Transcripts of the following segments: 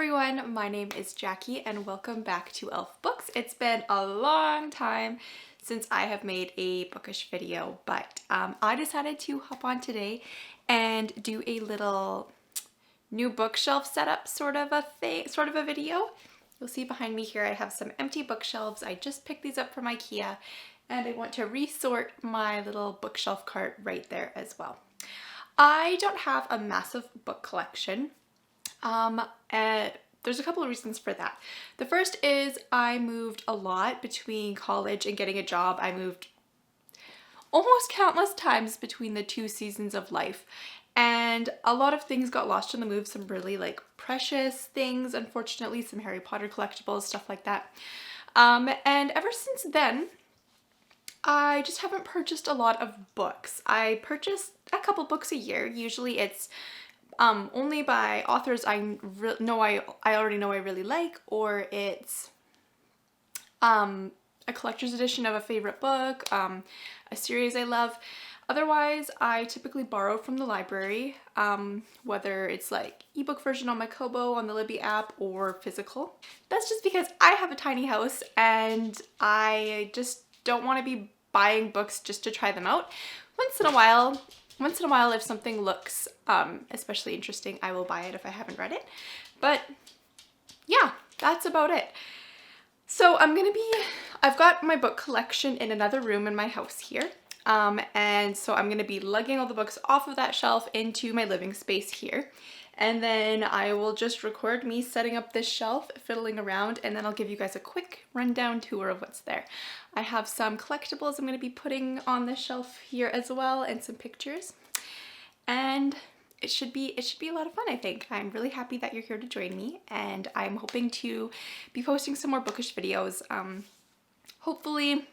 everyone, my name is Jackie and welcome back to Elf Books. It's been a long time since I have made a bookish video, but I decided to hop on today and do a little new bookshelf setup sort of a video. You'll see behind me here I have some empty bookshelves. I just picked these up from IKEA and I want to resort my little bookshelf cart right there as well. I don't have a massive book collection. There's a couple of reasons for that. The first is I moved a lot between college and getting a job. I moved almost countless times between the two seasons of life, and a lot of things got lost in the move. Some really precious things, unfortunately, some Harry Potter collectibles, stuff like that. And ever since then, I just haven't purchased a lot of books. I purchase a couple books a year. Usually it's only by authors I already know I really like, or it's a collector's edition of a favorite book, a series I love. Otherwise, I typically borrow from the library, whether it's ebook version on my Kobo on the Libby app or physical. That's just because I have a tiny house and I just don't want to be buying books just to try them out. Once in a while, if something looks especially interesting, I will buy it if I haven't read it. But yeah, that's about it. So I've got my book collection in another room in my house here. And so I'm gonna be lugging all the books off of that shelf into my living space here. And then I will just record me setting up this shelf, fiddling around, and then I'll give you guys a quick rundown tour of what's there. I have some collectibles I'm going to be putting on the shelf here as well, and some pictures. And it should be a lot of fun, I think. I'm really happy that you're here to join me, and I'm hoping to be posting some more bookish videos, hopefully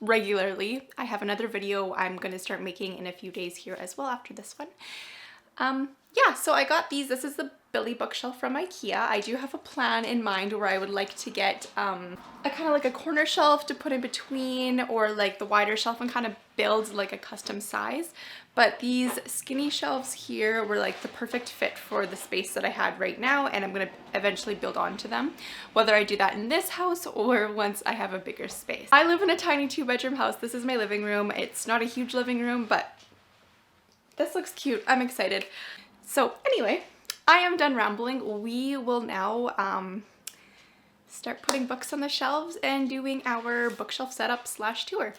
regularly. I have another video I'm going to start making in a few days here as well after this one. Yeah, so I got these. This is the Billy bookshelf from IKEA. I do have a plan in mind where I would like to get a kind of a corner shelf to put in between, or the wider shelf, and kind of build a custom size. But these skinny shelves here were the perfect fit for the space that I had right now, and I'm going to eventually build onto them, whether I do that in this house or once I have a bigger space. I live in a tiny 2-bedroom house. This is my living room. It's not a huge living room, but this looks cute. I'm excited. So anyway, I am done rambling. We will now start putting books on the shelves and doing our bookshelf setup / tour.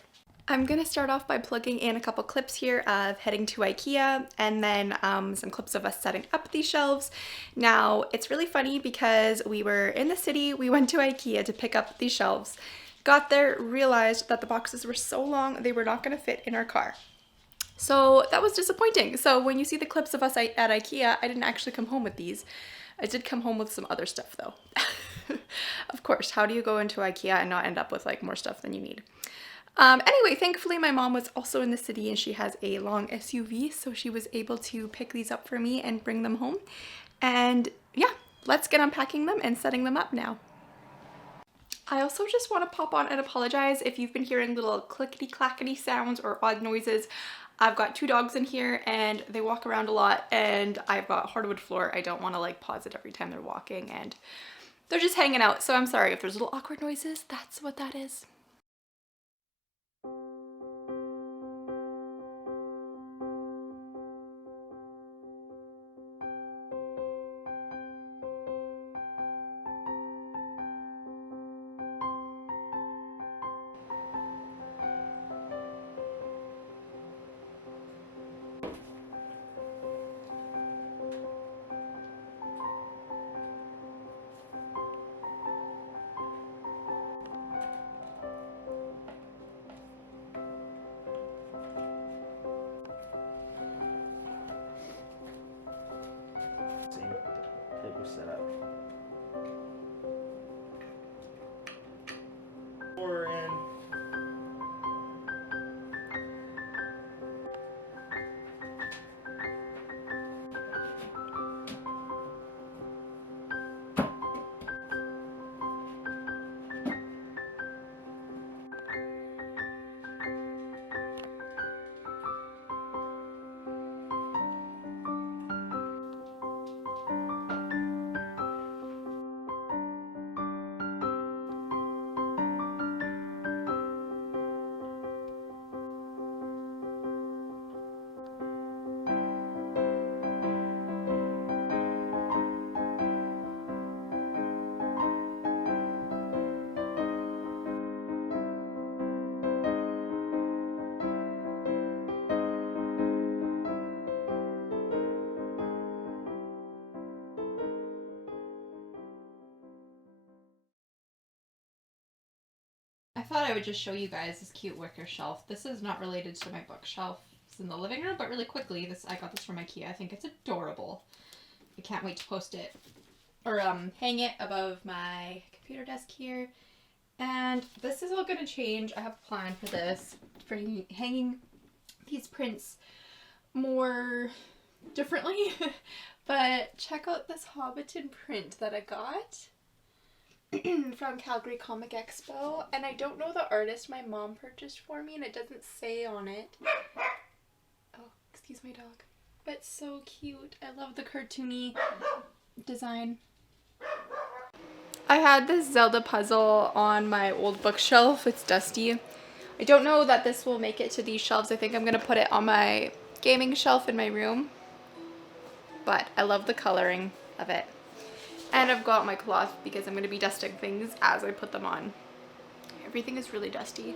I'm gonna start off by plugging in a couple clips here of heading to IKEA, and then some clips of us setting up these shelves. Now, it's really funny because we were in the city, we went to IKEA to pick up these shelves, got there, realized that the boxes were so long they were not gonna fit in our car. So that was disappointing. So when you see the clips of us at IKEA, I didn't actually come home with these. I did come home with some other stuff though. Of course, how do you go into IKEA and not end up with more stuff than you need? Anyway, thankfully my mom was also in the city and she has a long SUV, so she was able to pick these up for me and bring them home. And yeah, let's get unpacking them and setting them up now. I also just want to pop on and apologize if you've been hearing little clickety-clackety sounds or odd noises. I've got 2 dogs in here and they walk around a lot, and I've got hardwood floor. I don't want to pause it every time they're walking, and they're just hanging out. So I'm sorry if there's little awkward noises. That's what that is. Setup. We're in. thought I would just show you guys this cute wicker shelf. This is not related to my bookshelf in the living room, but really quickly, I got this from IKEA. I think it's adorable. I can't wait to post it or hang it above my computer desk here. And this is all going to change. I have a plan for this, for hanging these prints more differently. But check out this Hobbiton print that I got from Calgary Comic Expo. And I don't know the artist my mom purchased for me, and it doesn't say on it. Oh, excuse my dog. But so cute. I love the cartoony design. I had this Zelda puzzle on my old bookshelf. It's dusty. I don't know that this will make it to these shelves. I think I'm going to put it on my gaming shelf in my room. But I love the coloring of it. And I've got my cloth because I'm going to be dusting things as I put them on. Everything is really dusty.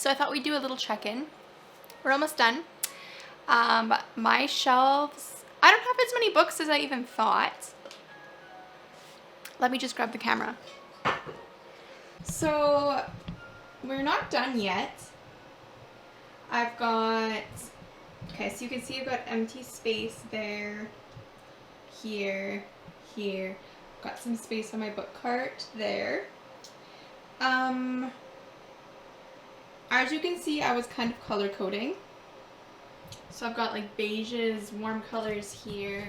So I thought we'd do a little check-in. We're almost done. My shelves, I don't have as many books as I even thought. Let me just grab the camera. So we're not done yet. I've got, okay, so you can see I've got empty space there, here, here. Got some space on my book cart there. As you can see, I was kind of color coding. So I've got like beiges, warm colors here,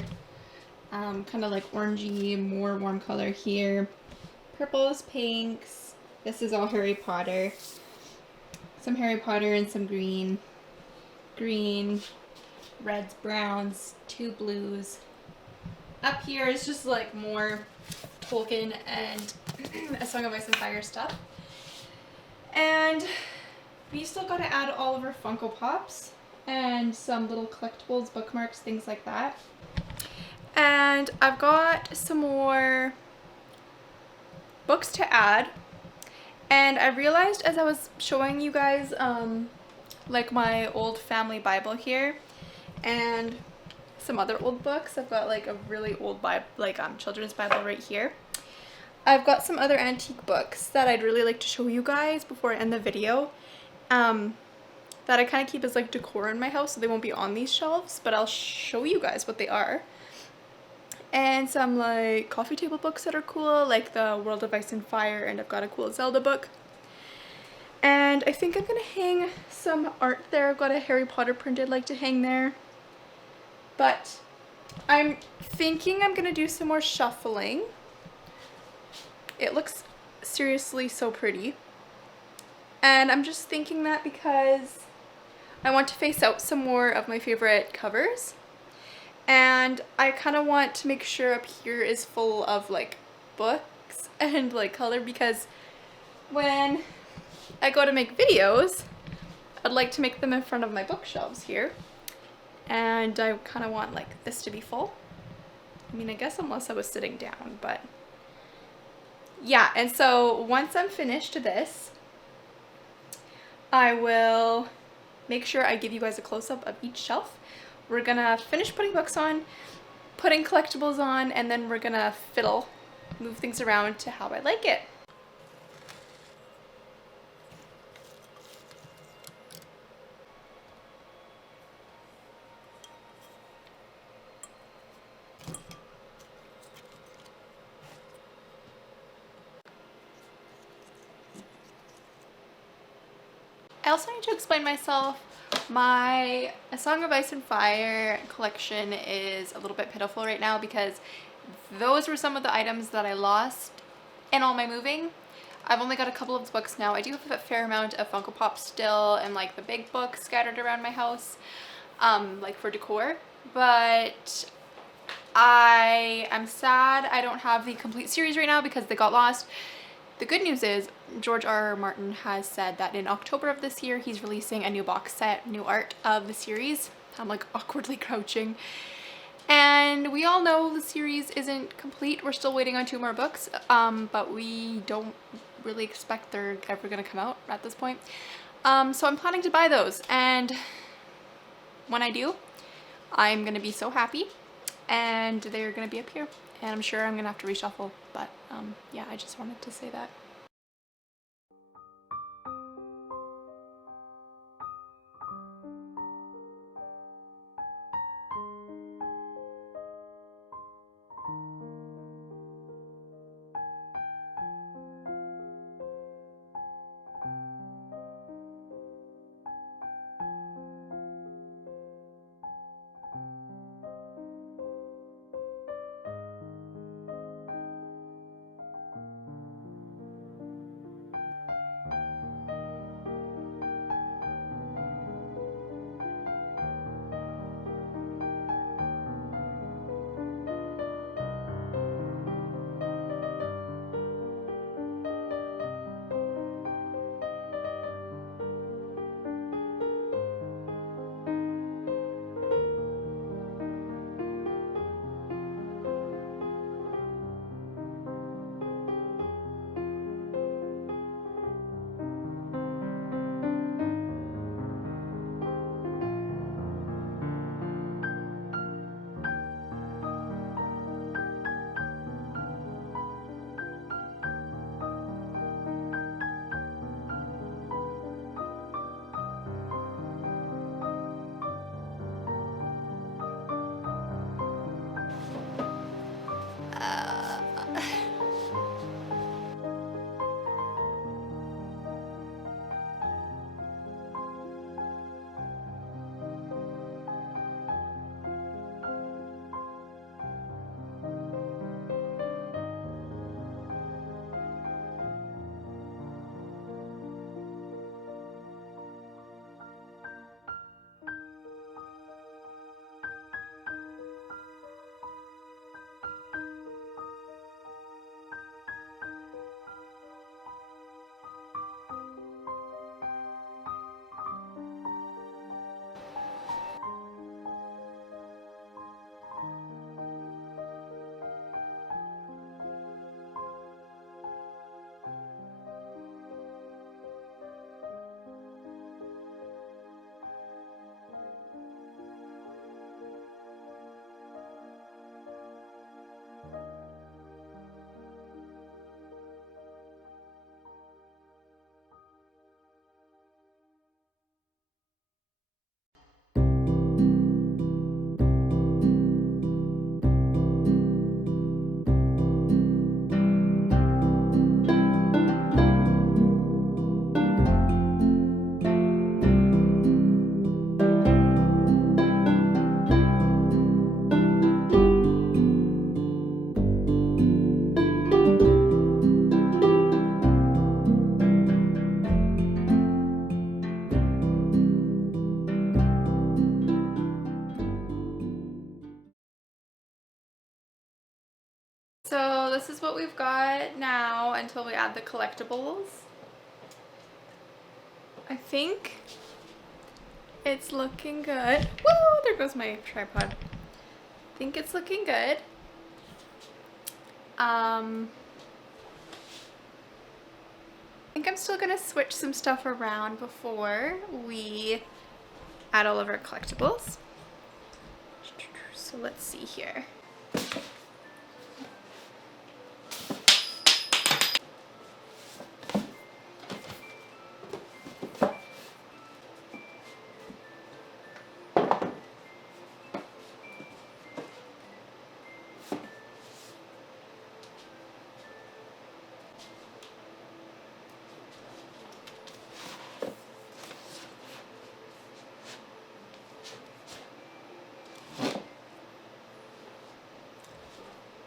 kind of like orangey, more warm color here, purples, pinks. This is all Harry Potter. Some Harry Potter and some green, reds, browns, 2 blues. Up here is just like more Tolkien and A Song of Ice and Fire stuff. And we still got to add all of our Funko Pops and some little collectibles, bookmarks, things like that. And I've got some more books to add. And I realized as I was showing you guys like my old family Bible here and some other old books. I've got like a really old Bible, like children's Bible right here. I've got some other antique books that I'd really like to show you guys before I end the video. That I kind of keep as like decor in my house, so they won't be on these shelves, but I'll show you guys what they are. And some like coffee table books that are cool, like the World of Ice and Fire, and I've got a cool Zelda book. And I think I'm gonna hang some art there. I've got a Harry Potter print I'd like to hang there. But I'm thinking I'm gonna do some more shuffling. It looks seriously so pretty. And I'm just thinking that because I want to face out some more of my favorite covers. And I kind of want to make sure up here is full of like books and like color, because when I go to make videos, I'd like to make them in front of my bookshelves here. And I kind of want like this to be full. I mean, I guess unless I was sitting down, but yeah. And so once I'm finished this, I will make sure I give you guys a close-up of each shelf. We're gonna finish putting books on, putting collectibles on, and then we're gonna move things around to how I like it. I also need to explain myself. My A Song of Ice and Fire collection is a little bit pitiful right now because those were some of the items that I lost in all my moving. I've only got a couple of books now. I do have a fair amount of Funko Pops still and like the big books scattered around my house, like for decor. But I'm sad I don't have the complete series right now because they got lost. The good news is George R.R. Martin has said that in October of this year he's releasing a new box set, new art of the series. I'm like awkwardly crouching. And we all know the series isn't complete. We're still waiting on 2 more books, but we don't really expect they're ever going to come out at this point. So I'm planning to buy those, and when I do, I'm going to be so happy, and they're going to be up here. And I'm sure I'm going to have to reshuffle, but yeah, I just wanted to say that. So this is what we've got now until we add the collectibles. I think it's looking good. Woo! There goes my tripod. I think it's looking good. I think I'm still gonna switch some stuff around before we add all of our collectibles. So let's see here.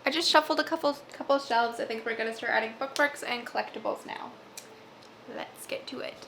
I just shuffled a couple shelves. I think we're gonna start adding bookmarks and collectibles now. Let's get to it.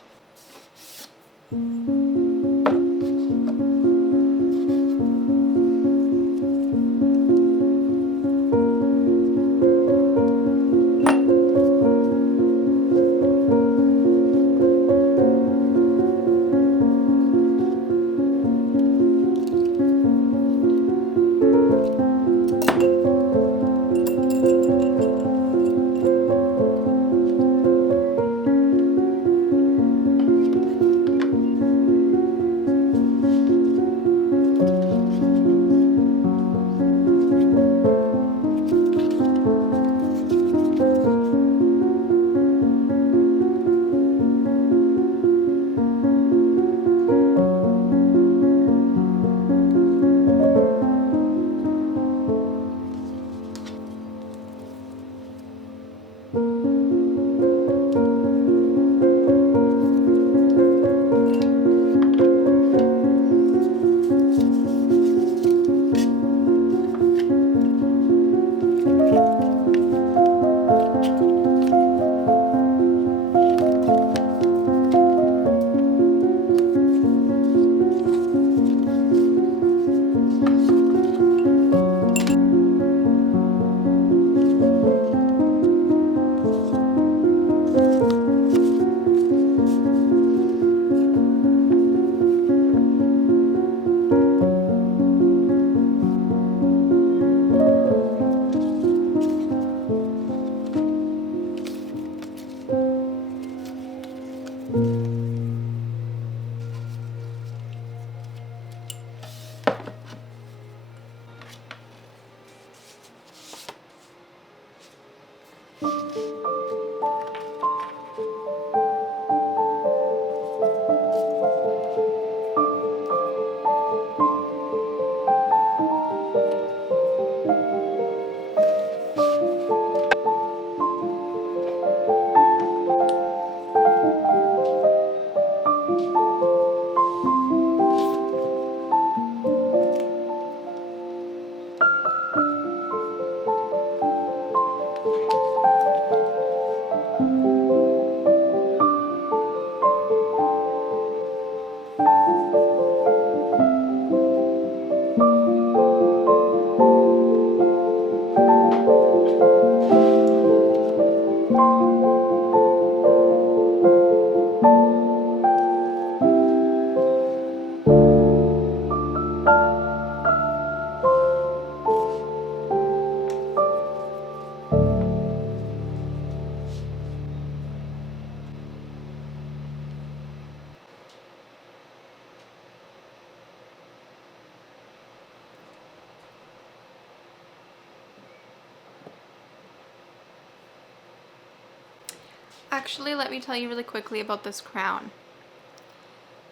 Actually, let me tell you really quickly about this crown.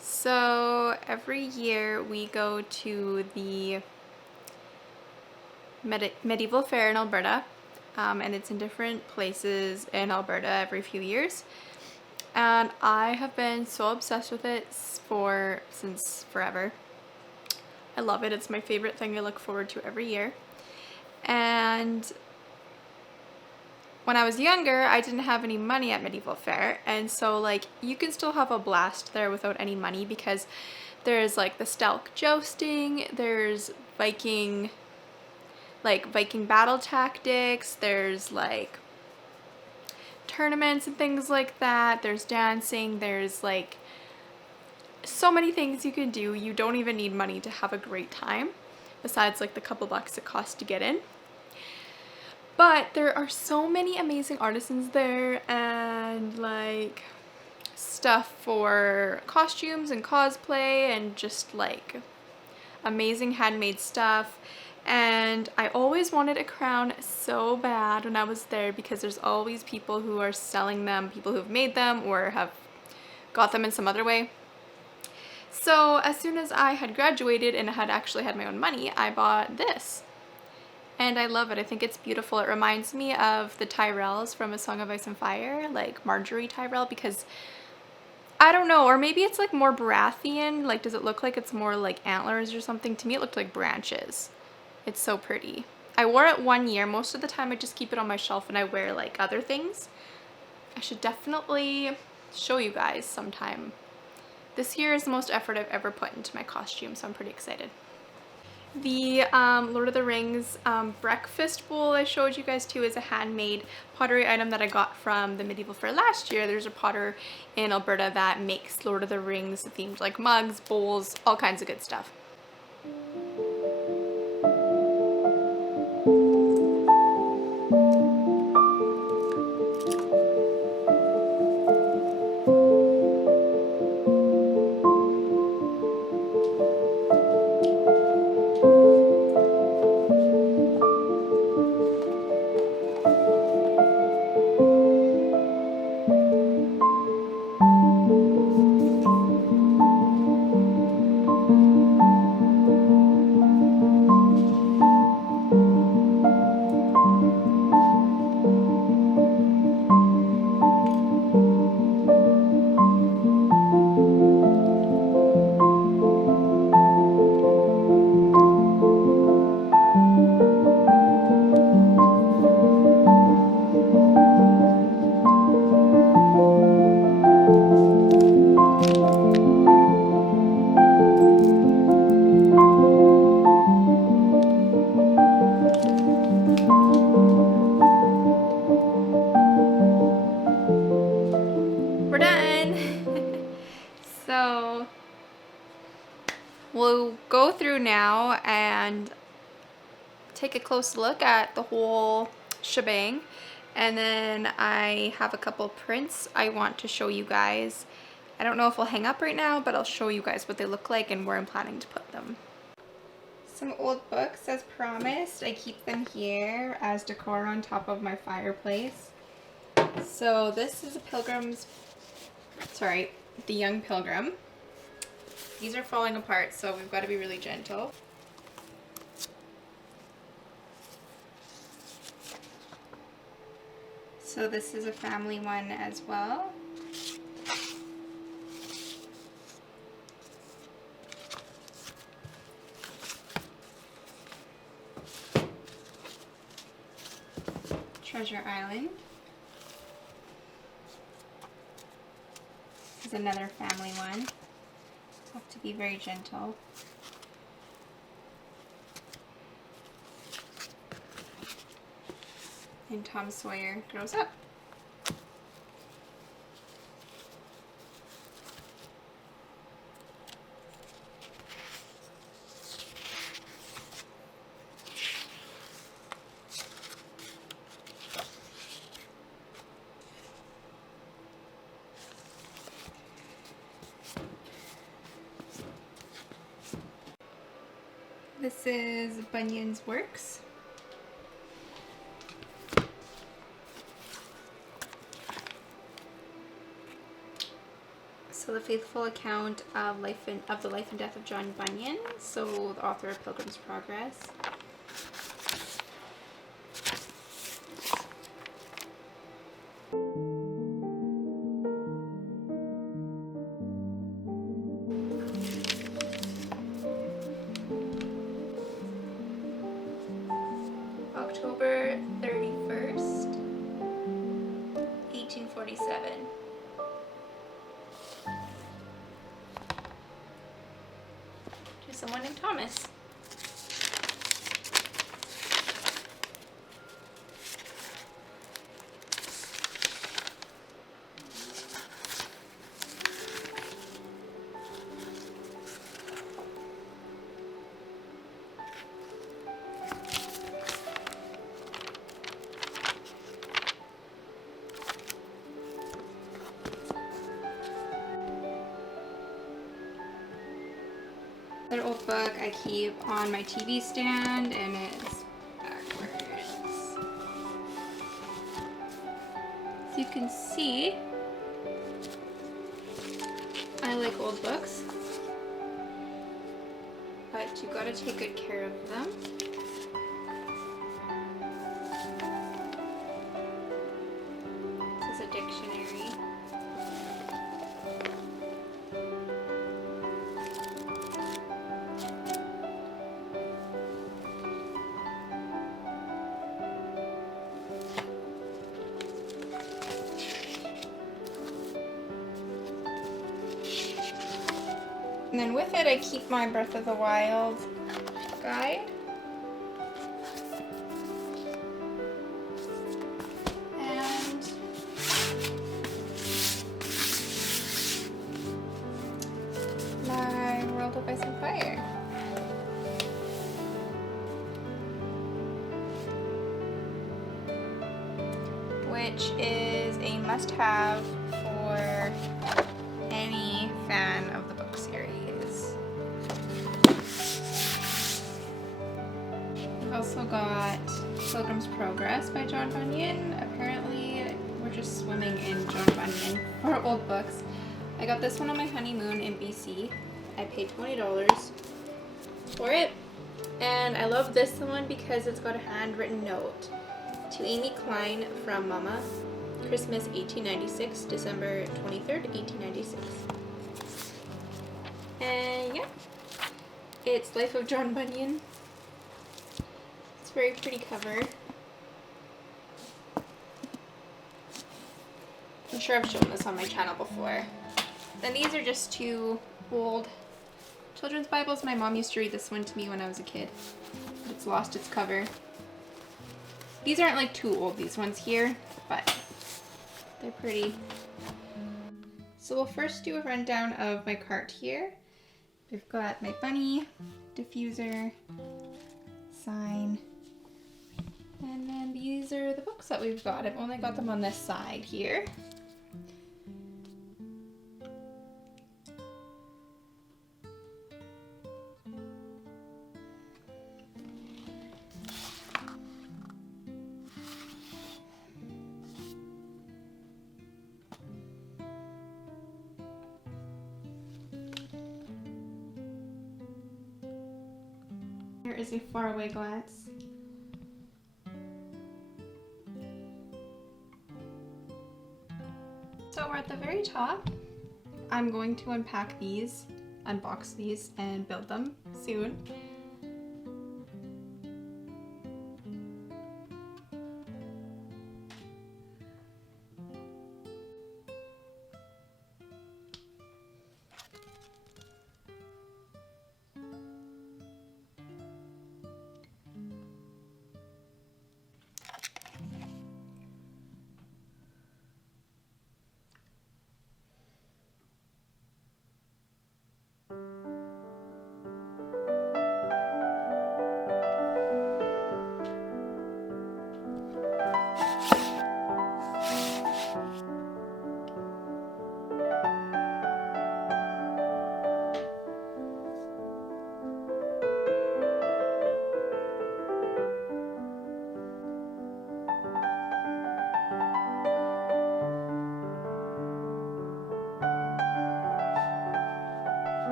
So every year we go to the medieval fair in Alberta, and it's in different places in Alberta every few years. And I have been so obsessed with it since forever. I love it. It's my favorite thing I look forward to every year. And when I was younger, I didn't have any money at medieval fair, and so like you can still have a blast there without any money, because there's like the stelk jousting, there's Viking like Viking battle tactics, there's like tournaments and things like that, there's dancing, there's like so many things you can do. You don't even need money to have a great time, besides like the couple bucks it costs to get in. But there are so many amazing artisans there, and like stuff for costumes and cosplay and just like amazing handmade stuff. And I always wanted a crown so bad when I was there, because there's always people who are selling them, people who've made them or have got them in some other way. So as soon as I had graduated and had actually had my own money, I bought this. And I love it. I think it's beautiful. It reminds me of the Tyrells from A Song of Ice and Fire, like Marjorie Tyrell, because I don't know, or maybe it's like more Baratheon. Like, does it look like it's more like antlers or something? To me, it looked like branches. It's so pretty. I wore it 1 year. Most of the time I just keep it on my shelf and I wear like other things. I should definitely show you guys sometime. This year is the most effort I've ever put into my costume, so I'm pretty excited. The Lord of the Rings breakfast bowl I showed you guys too is a handmade pottery item that I got from the Medieval Fair last year. There's a potter in Alberta that makes Lord of the Rings themed like mugs, bowls, all kinds of good stuff. We're done! So we'll go through now and take a close look at the whole shebang, and then I have a couple prints I want to show you guys. I don't know if we'll hang up right now, but I'll show you guys what they look like and where I'm planning to put them. Some old books as promised. I keep them here as decor on top of my fireplace. So this is The Young Pilgrim. These are falling apart, so we've got to be really gentle. So this is a family one as well. Treasure Island. This is another family one. Have to be very gentle. And Tom Sawyer Grows Up. This is Bunyan's Works. So the faithful account of the life and death of John Bunyan, so the author of Pilgrim's Progress. October 31st, 1847. To someone named Thomas. That old book I keep on my TV stand, and it's backwards. So you can see, I like old books, but you gotta take good care of them. This is a dictionary. And then with it, I keep my Breath of the Wild guide. And my World of Ice and Fire. Which is a must-have for any fan of the book series. We've also got Pilgrim's Progress by John Bunyan. Apparently, we're just swimming in John Bunyan for old books. I got this one on my honeymoon in BC. I paid $20 for it. And I love this one because it's got a handwritten note. To Amy Klein from Mama, Christmas 1896, December 23rd, 1896. And yeah, it's Life of John Bunyan. It's a very pretty cover. I'm sure I've shown this on my channel before. Then these are just two old children's Bibles. My mom used to read this one to me when I was a kid. But it's lost its cover. These aren't like too old, these ones here, but they're pretty. So we'll first do a rundown of my cart here. We've got my bunny, diffuser, sign, and then these are the books that we've got. I've only got them on this side here. Here is a faraway glance. So we're at the very top. I'm going to unpack these, unbox these, and build them soon.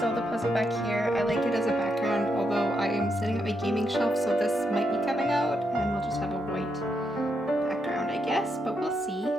is all the puzzle back here. I like it as a background, although I am setting up my gaming shelf, so this might be coming out, and we'll just have a white background, I guess, but we'll see.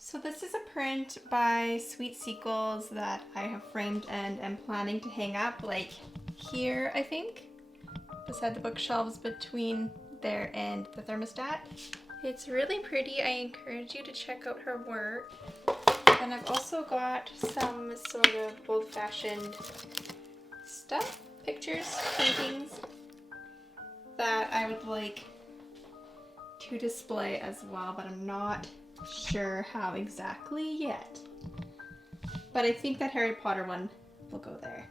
So this is a print by Sweet Sequels that I have framed and am planning to hang up like here, I think, beside the bookshelves between there and the thermostat. It's really pretty. I encourage you to check out her work. And I've also got some sort of old-fashioned stuff, pictures, paintings that I would like to display as well, but I'm not sure how exactly yet. But I think that Harry Potter one will go there.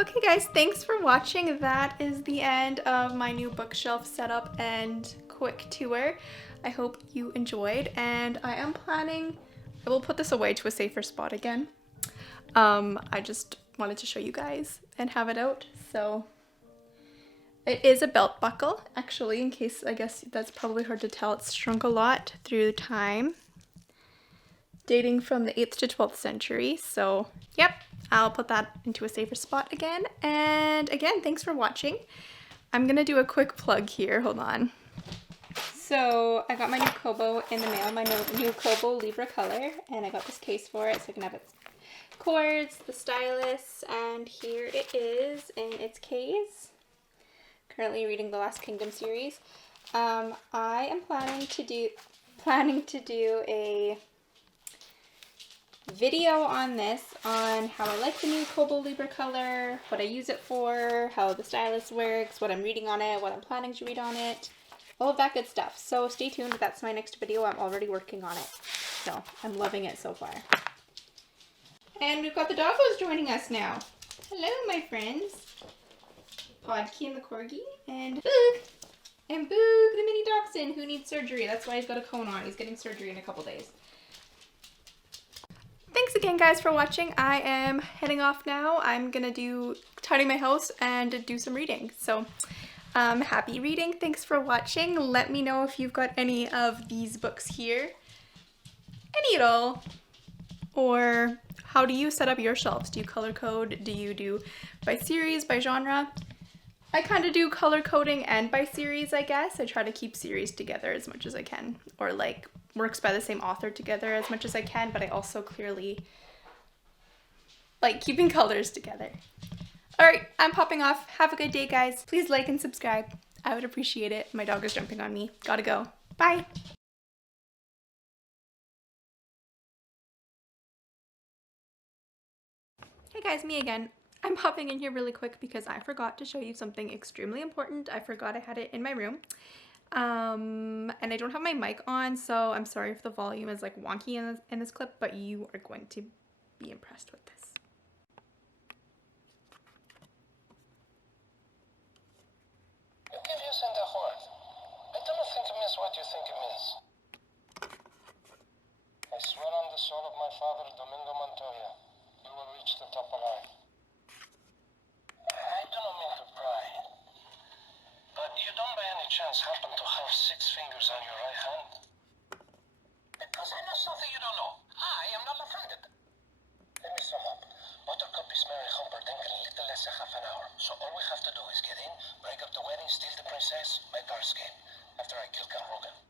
Okay guys, thanks for watching. That is the end of my new bookshelf setup and quick tour. I hope you enjoyed, and I am planning, I will put this away to a safer spot again. I just wanted to show you guys and have it out. So it is a belt buckle, actually, in case, I guess that's probably hard to tell. It's shrunk a lot through time, dating from the 8th to 12th century. So, yep, I'll put that into a safer spot again. And again, thanks for watching. I'm gonna do a quick plug here, hold on. So, I got my new Kobo in the mail, my new Kobo Libra color, and I got this case for it so I can have its cords, the stylus, and here it is in its case. Currently reading the Last Kingdom series. I am planning to do a video on this, on how I like the new Kobo Libra color, what I use it for, how the stylus works, what I'm reading on it, what I'm planning to read on it, all of that good stuff. So stay tuned, that's my next video. I'm already working on it. So I'm loving it so far. And we've got the doggos joining us now. Hello, my friends. Podkey and the Corgi, and Boog! And Boog, the mini dachshund who needs surgery. That's why he's got a cone on. He's getting surgery in a couple days. Thanks again, guys, for watching. I am heading off now. I'm gonna tidy my house and do some reading. So, happy reading. Thanks for watching. Let me know if you've got any of these books here. Any at all. Or how do you set up your shelves? Do you color code? Do you do by series, by genre? I kind of do color coding and by series, I guess. I try to keep series together as much as I can, or like works by the same author together as much as I can, but I also clearly like keeping colors together. All right, I'm popping off. Have a good day, guys. Please like and subscribe. I would appreciate it. My dog is jumping on me. Gotta go. Bye. Hey guys, me again. I'm popping in here really quick because I forgot to show you something extremely important. I forgot I had it in my room. And I don't have my mic on, so I'm sorry if the volume is like wonky in this clip, but you are going to be impressed with this. You keep using the word. I don't think it means what you think it means. I swear on the soul of my father, Domingo Montoya, you will reach the top alive. I do not mean to pry, but you don't by any chance happen to have 6 fingers on your right hand? Because I know something you don't know. I am not offended. Let me sum up. Buttercup is Mary Humperdinck in a little less than half an hour. So all we have to do is get in, break up the wedding, steal the princess, make our escape. After I kill Ken Rogan.